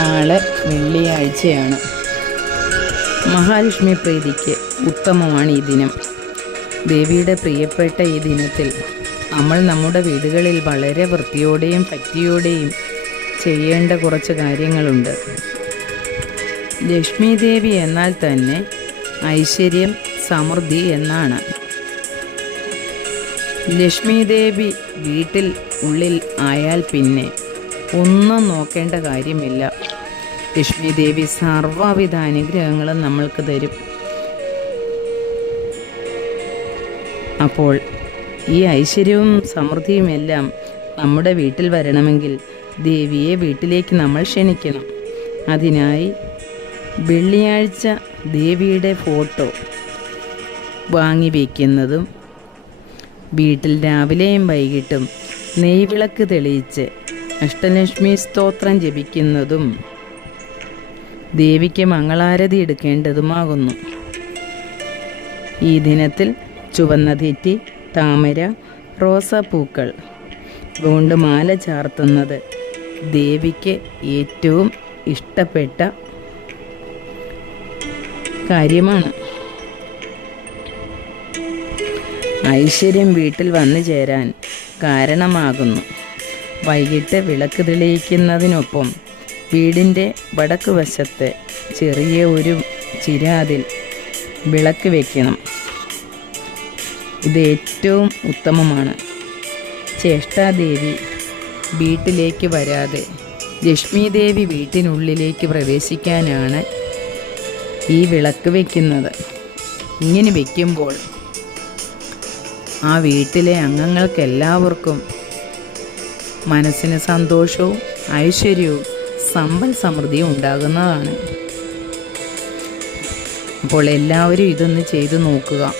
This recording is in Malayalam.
നാളെ വെള്ളിയാഴ്ചയാണ്. മഹാലക്ഷ്മി പ്രീതിക്ക് ഉത്തമമാണ് ഈ ദിനം. ദേവിയുടെ പ്രിയപ്പെട്ട ഈ ദിനത്തിൽ നമ്മൾ നമ്മുടെ വീടുകളിൽ വളരെ വൃത്തിയോടെയും ഭക്തിയോടെയും ചെയ്യേണ്ട കുറച്ച് കാര്യങ്ങളുണ്ട്. ലക്ഷ്മി ദേവി എന്നാൽ തന്നെ ഐശ്വര്യം സമൃദ്ധി എന്നാണ്. ലക്ഷ്മി ദേവി വീട്ടിൽ ഉള്ളിൽ ആയാൽ പിന്നെ ഒന്നും നോക്കേണ്ട കാര്യമില്ല. ലക്ഷ്മി ദേവി സർവവിധ അനുഗ്രഹങ്ങളും നമ്മൾക്ക് തരും. അപ്പോൾ ഈ ഐശ്വര്യവും സമൃദ്ധിയും എല്ലാം നമ്മുടെ വീട്ടിൽ വരണമെങ്കിൽ ദേവിയെ വീട്ടിലേക്ക് നമ്മൾ ക്ഷണിക്കണം. അതിനായി വെള്ളിയാഴ്ച ദേവിയുടെ ഫോട്ടോ വാങ്ങി വയ്ക്കുന്നതും വീട്ടിൽ രാവിലെയും വൈകിട്ടും നെയ്വിളക്ക് തെളിയിച്ച് അഷ്ടലക്ഷ്മി സ്തോത്രം ജപിക്കുന്നതും ദേവിക്ക് മംഗളാരതി എടുക്കേണ്ടതുമാകുന്നു. ഈ ദിനത്തിൽ ചുവന്ന തെറ്റി താമര റോസാപ്പൂക്കൾ കൊണ്ട് മാല ചാർത്തുന്നത് ദേവിക്ക് ഏറ്റവും ഇഷ്ടപ്പെട്ട കാര്യമാണ്. ഐശ്വര്യം വീട്ടിൽ വന്നു ചേരാൻ കാരണമാകുന്നു. വൈകിട്ട് വിളക്ക് തെളിയിക്കുന്നതിനൊപ്പം വീടിന്റെ വടക്ക് വശത്ത് ചെറിയ ഒരു ചിരാതിൽ വിളക്ക് വെക്കണം. ഇത് ഏറ്റവും ഉത്തമമാണ്. ചേഷ്ടാദേവി വീട്ടിലേക്ക് വരാതെ ലക്ഷ്മി ദേവി വീട്ടിനുള്ളിലേക്ക് പ്രവേശിക്കാനാണ് ഈ വിളക്ക് വയ്ക്കുന്നത് ഇങ്ങനെ വയ്ക്കുമ്പോൾ ആ വീട്ടിലെ അംഗങ്ങൾക്കെല്ലാവർക്കും മനസ്സിന് സന്തോഷവും ഐശ്വര്യവും സമ്പൽ സമൃദ്ധിയും ഉണ്ടാകുന്നതാണ്. അപ്പോൾ എല്ലാവരും ഇതൊന്ന് ചെയ്തു നോക്കുക.